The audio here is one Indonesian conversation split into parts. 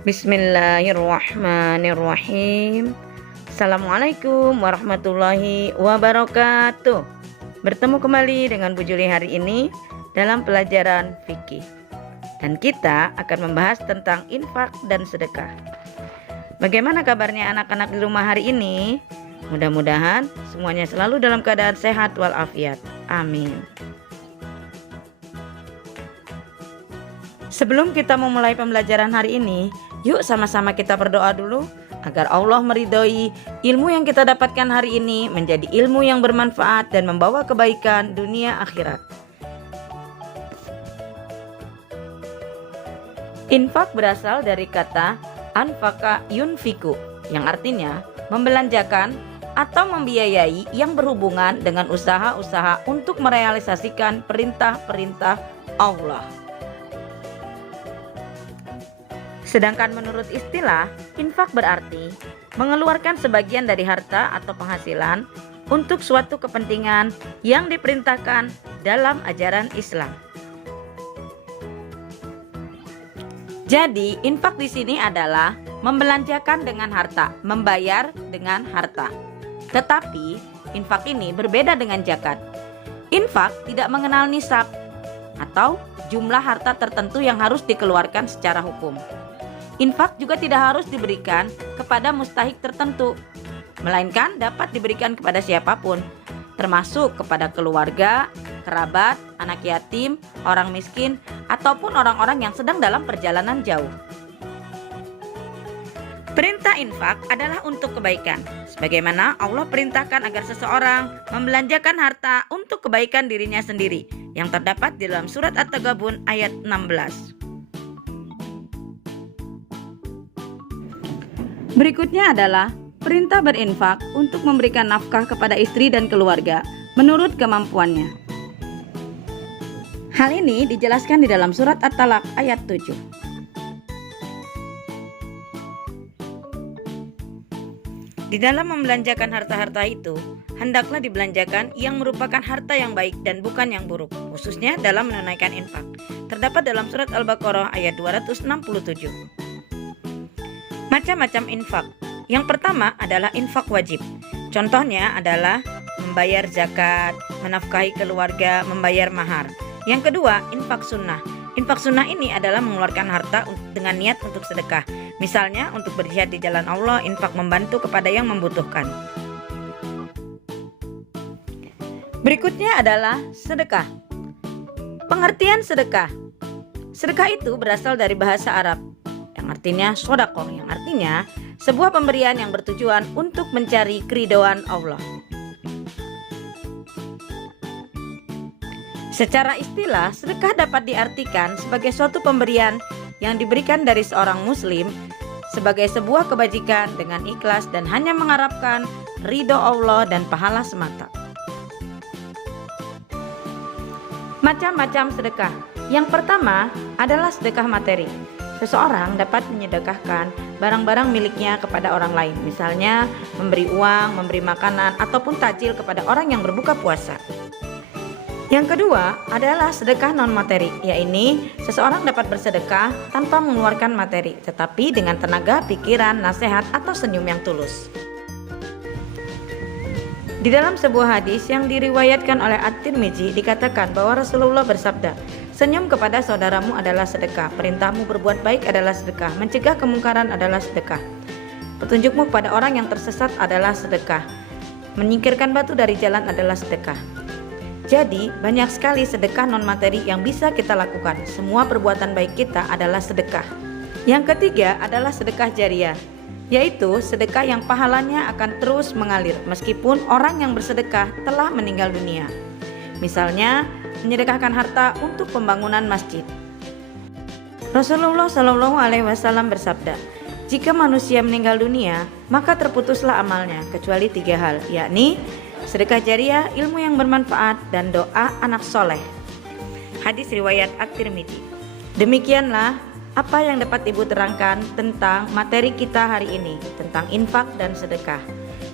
Bismillahirrahmanirrahim. Assalamualaikum warahmatullahi wabarakatuh. Bertemu kembali dengan Bu Juli hari ini dalam pelajaran fikih. Dan kita akan membahas tentang infak dan sedekah. Bagaimana kabarnya anak-anak di rumah hari ini? Mudah-mudahan semuanya selalu dalam keadaan sehat walafiat. Amin. Sebelum kita memulai pembelajaran hari ini, yuk sama-sama kita berdoa dulu agar Allah meridhoi ilmu yang kita dapatkan hari ini menjadi ilmu yang bermanfaat dan membawa kebaikan dunia akhirat. Infak berasal dari kata anfaka yunfiku, yang artinya membelanjakan atau membiayai yang berhubungan dengan usaha-usaha untuk merealisasikan perintah-perintah Allah. Sedangkan menurut istilah, infak berarti mengeluarkan sebagian dari harta atau penghasilan untuk suatu kepentingan yang diperintahkan dalam ajaran Islam. Jadi, infak di sini adalah membelanjakan dengan harta, membayar dengan harta. Tetapi, infak ini berbeda dengan zakat. Infak tidak mengenal nisab atau jumlah harta tertentu yang harus dikeluarkan secara hukum. Infak juga tidak harus diberikan kepada mustahik tertentu, melainkan dapat diberikan kepada siapapun, termasuk kepada keluarga, kerabat, anak yatim, orang miskin, ataupun orang-orang yang sedang dalam perjalanan jauh. Perintah infak adalah untuk kebaikan, sebagaimana Allah perintahkan agar seseorang membelanjakan harta untuk kebaikan dirinya sendiri, yang terdapat di dalam surat At-Taghabun ayat 16. Berikutnya adalah perintah berinfak untuk memberikan nafkah kepada istri dan keluarga menurut kemampuannya. Hal ini dijelaskan di dalam surat At-Talaq ayat 7. Di dalam membelanjakan harta-harta itu, hendaklah dibelanjakan yang merupakan harta yang baik dan bukan yang buruk, khususnya dalam menunaikan infak. Terdapat dalam surat Al-Baqarah ayat 267. Macam-macam infak. Yang pertama adalah infak wajib. Contohnya adalah membayar zakat, menafkahi keluarga, membayar mahar. Yang kedua, infak sunnah. Infak sunnah ini adalah mengeluarkan harta dengan niat untuk sedekah. Misalnya untuk berjihad di jalan Allah, infak membantu kepada yang membutuhkan. Berikutnya adalah sedekah. Pengertian sedekah. Sedekah itu berasal dari bahasa Arab yang artinya sodakoh, yang artinya sebuah pemberian yang bertujuan untuk mencari keridhaan Allah. Secara istilah, sedekah dapat diartikan sebagai suatu pemberian yang diberikan dari seorang muslim sebagai sebuah kebajikan dengan ikhlas dan hanya mengharapkan ridho Allah dan pahala semata. Macam-macam sedekah. Yang pertama adalah sedekah materi. Seseorang dapat menyedekahkan barang-barang miliknya kepada orang lain, misalnya memberi uang, memberi makanan, ataupun takjil kepada orang yang berbuka puasa. Yang kedua adalah sedekah non-materi, yaitu seseorang dapat bersedekah tanpa mengeluarkan materi, tetapi dengan tenaga, pikiran, nasihat, atau senyum yang tulus. Di dalam sebuah hadis yang diriwayatkan oleh At-Tirmidzi dikatakan bahwa Rasulullah bersabda, "Senyum kepada saudaramu adalah sedekah, perintahmu berbuat baik adalah sedekah, mencegah kemungkaran adalah sedekah. Petunjukmu kepada orang yang tersesat adalah sedekah, menyingkirkan batu dari jalan adalah sedekah." Jadi, banyak sekali sedekah non-materi yang bisa kita lakukan. Semua perbuatan baik kita adalah sedekah. Yang ketiga adalah sedekah jariah, yaitu sedekah yang pahalanya akan terus mengalir meskipun orang yang bersedekah telah meninggal dunia. Misalnya, menyedekahkan harta untuk pembangunan masjid. Rasulullah Shallallahu Alaihi Wasallam bersabda, "Jika manusia meninggal dunia, maka terputuslah amalnya kecuali 3 hal, yakni sedekah jariah, ilmu yang bermanfaat, dan doa anak soleh." Hadis riwayat At-Tirmidzi. Demikianlah apa yang dapat Ibu terangkan tentang materi kita hari ini, tentang infak dan sedekah.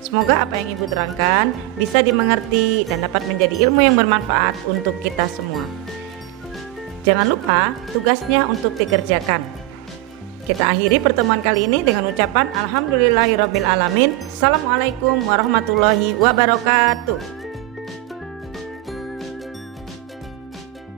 Semoga apa yang Ibu terangkan bisa dimengerti dan dapat menjadi ilmu yang bermanfaat untuk kita semua. Jangan lupa tugasnya untuk dikerjakan. Kita akhiri pertemuan kali ini dengan ucapan alhamdulillahirabbil alamin. Assalamualaikum warahmatullahi wabarakatuh.